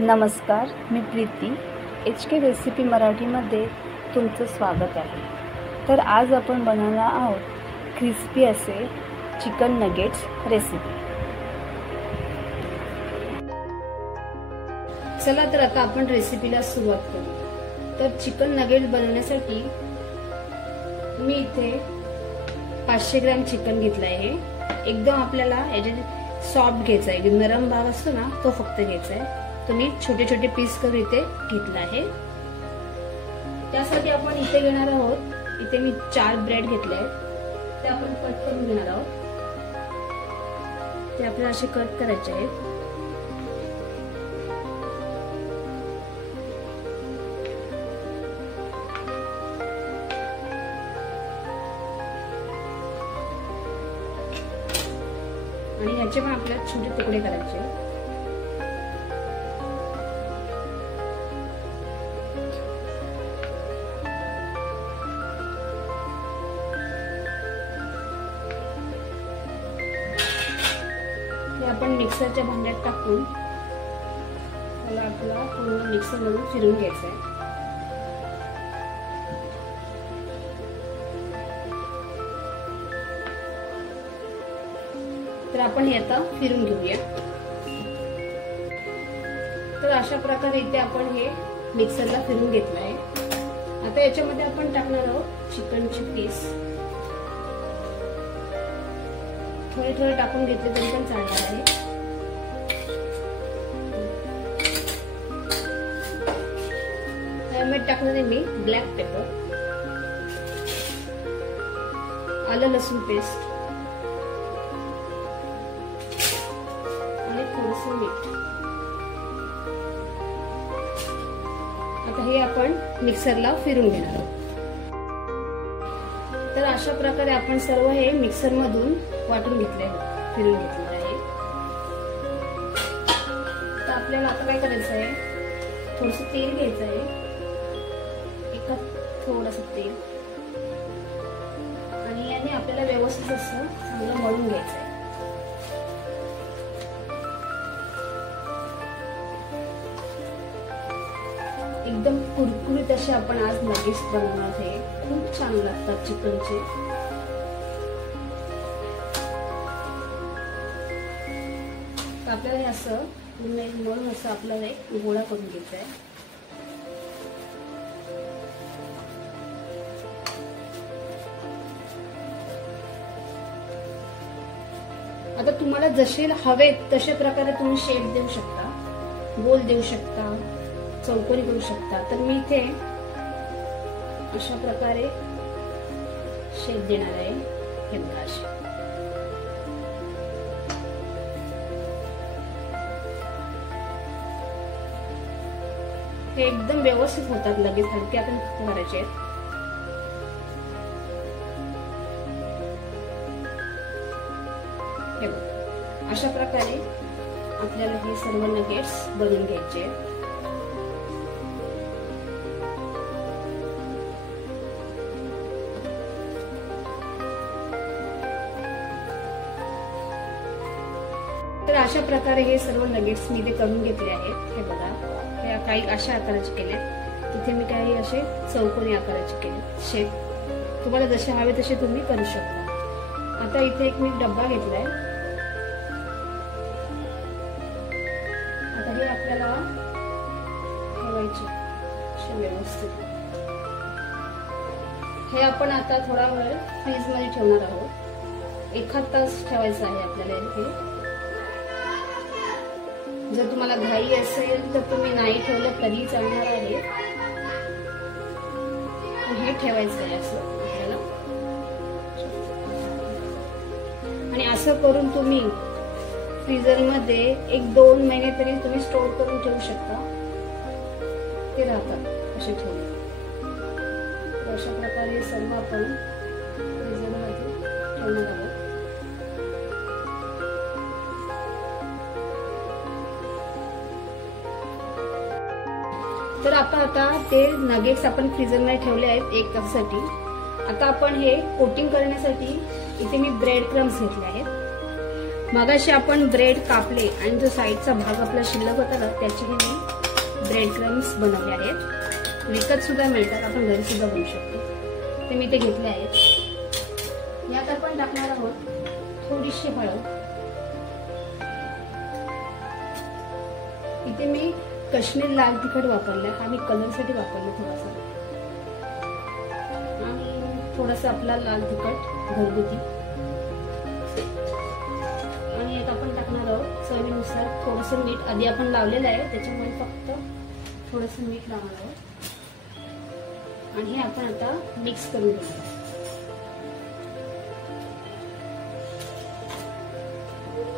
नमस्कार, मी Preeti HK recipe मराठीमध्ये तुमचं स्वागत आहे। तर आज आपण बनवणार आहोत क्रिस्पी असे चिकन नगेट्स रेसिपी। चला तर आता आपण रेसिपीला सुरुवात करू। तर चिकन नगेट्स बनवण्यासाठी मी इथे 500 ग्रॅम चिकन घेतलं आहे। एकदम आपल्याला याचे सॉफ्ट घ्यायचा आहे, नरम भाग असतो ना तो फक्त घ्यायचा आहे। तो मी छोटे छोटे पीस करून इथे घेतला आहे। त्यासाठी आपण इथे घेणार आहोत, इथे मी 4 ब्रेड घेतले आहेत, ते आपण कट करून घेणार आहोत। ते आपल्याला असे कट करायचे आहेत। आणि याचे पण आपल्याला छोटे तुकडे करायचे आहेत। आपण मिक्सरच्या भांड्यात टाकून त्याला आपल्याला पूर्ण मिक्सर मधून फिरवून घ्यायचं आहे। तर आपण हे आता फिरून घेऊया। तर अशा प्रकारे इथे आपण हे मिक्सरला फिरून घेतलं आहे। आता याच्यामध्ये आपण टाकणार आहोत चिकनचे पीस। थोडे थोडे टाकून घेतले तरी पण चालणार आहे। त्यामध्ये टाकणार आहे मी ब्लॅक पेपर, आलं लसूण पेस्ट आणि थोडंसं मीठ। आता हे आपण मिक्सरला फिरून घेणार आहोत। तर अशा प्रकारे आपण सर्व हे मिक्सर मधून वाटून घेतले, फिरून घेतलेलं आहे। तर आपल्याला आता काय करायचं आहे, थोडंसं तेल घ्यायचं आहे, थोडंसं तेल, आणि याने आपल्याला व्यवस्थित असं चांगलं मळून घ्यायचं आहे। एकदम कुरकुरीत असे आपण आज नगेट्स बनवणार आहे। खूप छान लागतात चिकनचे। आपल्याला हे असं पूर्ण एक मळून असं आपल्याला एक गोळा करून घ्यायचा आहे। आता तुम्हाला जसे हवे तशा प्रकारे तुम्ही शेप देऊ शकता, गोल देऊ शकता, चौकोनी करू शकता। तर मी इथे अशा प्रकारे शेप देणार आहे। हे बघा, असे हे एकदम व्यवस्थित होतात, लगेच हलके आपण करायचे आहेत। हे बघा, अशा प्रकारे आपल्याला हे सर्व नगेट्स बनवून घ्यायचे आहेत। तर अशा प्रकारे हे सर्व नगेट्स मी इथे करून घेतले आहेत। हे बघा, हे काही अशा आकाराचे केले, तिथे मी काही असे चौकोनी आकाराचे केले शेप। तुम्हाला जसे हवे तसे तुम्ही करू शकता। आता इथे एक मी डब्बा घेतलाय। आता हे आपल्याला ठेवायचे असे व्यवस्थित। हे आपण आता थोडा वेळ फ्रीज मध्ये ठेवणार आहोत, 1 तास ठेवायचं आहे आपल्याला इथे। जर तुम्हाला घाई असेल तर तुम्ही नाही ठेवलं तरी चालणार आहे, हे ठेवायचं आहे असं आपल्याला। आणि असं करून तुम्ही फ्रीजर मध्ये 1-2 महिने तरी तुम्ही स्टोर करून ठेवू शकता, ते राहतात असे ठेवले। अशा प्रकारे सर्व आपण फ्रीजर मध्ये ठेवणार आहोत। तर आता ते नगेट्स आपण फ्रीजर मध्ये ठेवले आहेत 1 तासासाठी। आता आपण हे कोटिंग करण्यासाठी इथे मी ब्रेड क्रम्स घेतले आहेत। मगाशी आपण ब्रेड कापले आणि जो साईडचा भाग आपला शिल्लक होता ना त्याचे मी ब्रेड क्रम्स बनवले आहेत. विकत सुद्धा मिळतात, आपण घरी सुद्धा बनवू शकतो. ते मी ते घेतले आहेत. यात आपण टाकणार आहोत थोडीशी हळद. इथे मी काश्मीर लाल तिखट वापरले, हा मी कलरसाठी वापरले थोडासा, आणि थोडासा आपला लाल तिखट घरगुती. आणि यात आपण टाकणार आहोत चवीनुसार थोडंसं मीठ. आधी आपण लावलेलं आहे त्याच्यामुळे फक्त थोडंसं मीठ लावणार आहोत. आणि हे आपण आता मिक्स करून घेऊ.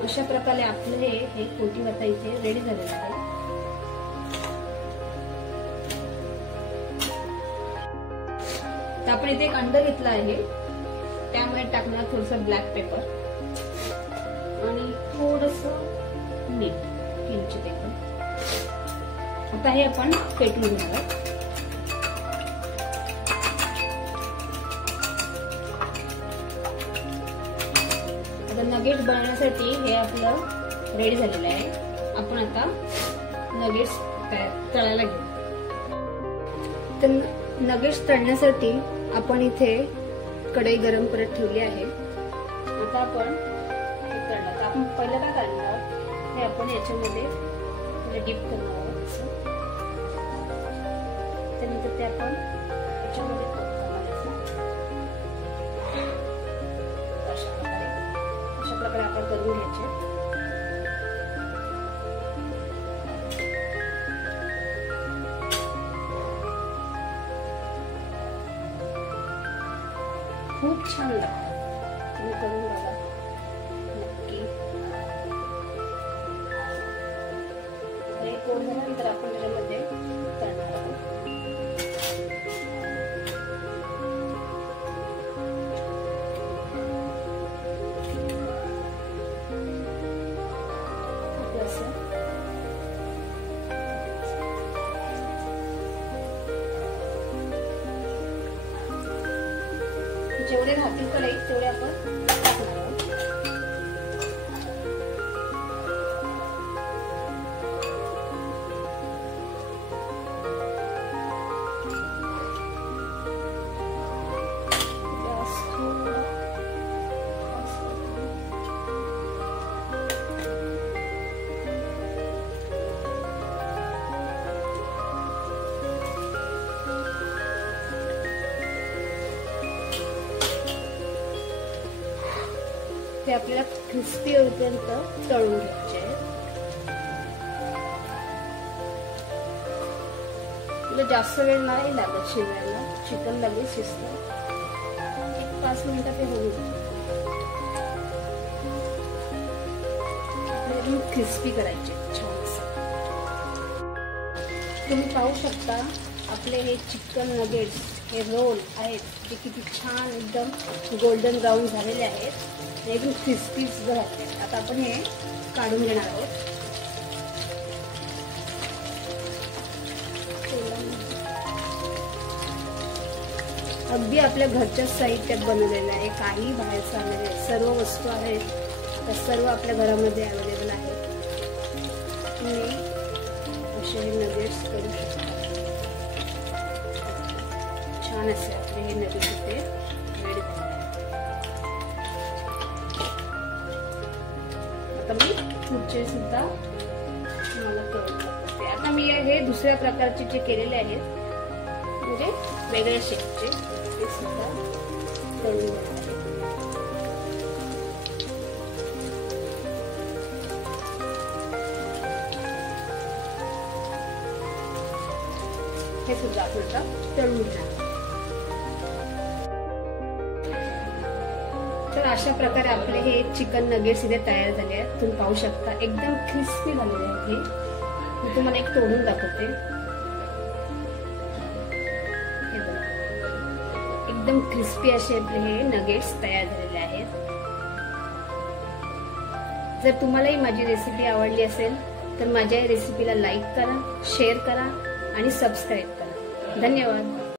अशा प्रकारे आपले हे कोटिंग आता इथे रेडी झालेलं आहे. तर आपण इथे एक अंडा घेतला आहे, त्यामुळे टाकणार थोडंसं ब्लॅक पेपर आणि थोडंसं मीठ किंचित एकदम. आता हे आपण फेटून घेणार आहोत. आता नगेट्स बनवण्यासाठी हे आपलं रेडी झालेलं आहे. आपण आता नगेट्स तळायला घेऊ. तर नगेट्स तळण्यासाठी आपण इथे कढई गरम करत ठेवली आहे. आता आपण तळलं. आपण पहिलं काय करणार हे आपण याच्यामध्ये डीप करणार आहोत. त्यानंतर ते आपण याच्यामध्ये अशा प्रकारे आपण करून घ्यायचे. खूप छान लागतं, तुम्ही करून बघा नक्की. हे कोरल्यानंतर आपण त्याच्यामध्ये तळणार आहोत. जेवढे राहतील कढईत तेवढे आपण टाकणार आहोत. ते आपल्याला क्रिस्पी होईपर्यंत तळून घ्यायचे. जास्त वेळ नाही लागत शिजायला, चिकन लगेच शिजतं. 1-5 मिनिटात ते होईल. क्रिस्पी करायचे छान. तुम्ही पाहू शकता आपले हे चिकन नगेट्स, हे रोल आहेत ते किती छान एकदम गोल्डन ब्राऊन झालेले आहेत, एकदम क्रिस्पी सुद्धा राहते. आता आपण हे काढून घेणार आहोत. अगदी आपल्या घरच्या साहित्यात बनवलेलं आहे, काही बाहेरचं आलेलं आहे. सर्व वस्तू आहेत त्या सर्व आपल्या घरामध्ये अवेलेबल आहेत. तुम्ही असे हे नगेट्स करू शकता. छान असे आपले हे नगेट्स इथे रेडी झाले. आता मी पुढचे सुद्धा मला करून दाखवते. आता मी हे दुसऱ्या प्रकारचे जे केलेले आहेत म्हणजे वेगळ्या शेपचे ते सुद्धा तळून घ्यायचे. हे सुद्धा आपल्याला तळून घ्या. तर अशा प्रकारे आपले हे चिकन नगेट्स इथे तयार झाले आहेत. तुम्ही पाहू शकता एकदम क्रिस्पी झालेले आहेत. हे मी तुम्हाला एक तोडून दाखवते. एकदम क्रिस्पी असे आपले हे नगेट्स तयार झालेले आहेत. जर तुम्हालाही माझी रेसिपी आवडली असेल तर माझ्या रेसिपीला लाईक करा, शेअर करा आणि सबस्क्राईब करा. धन्यवाद.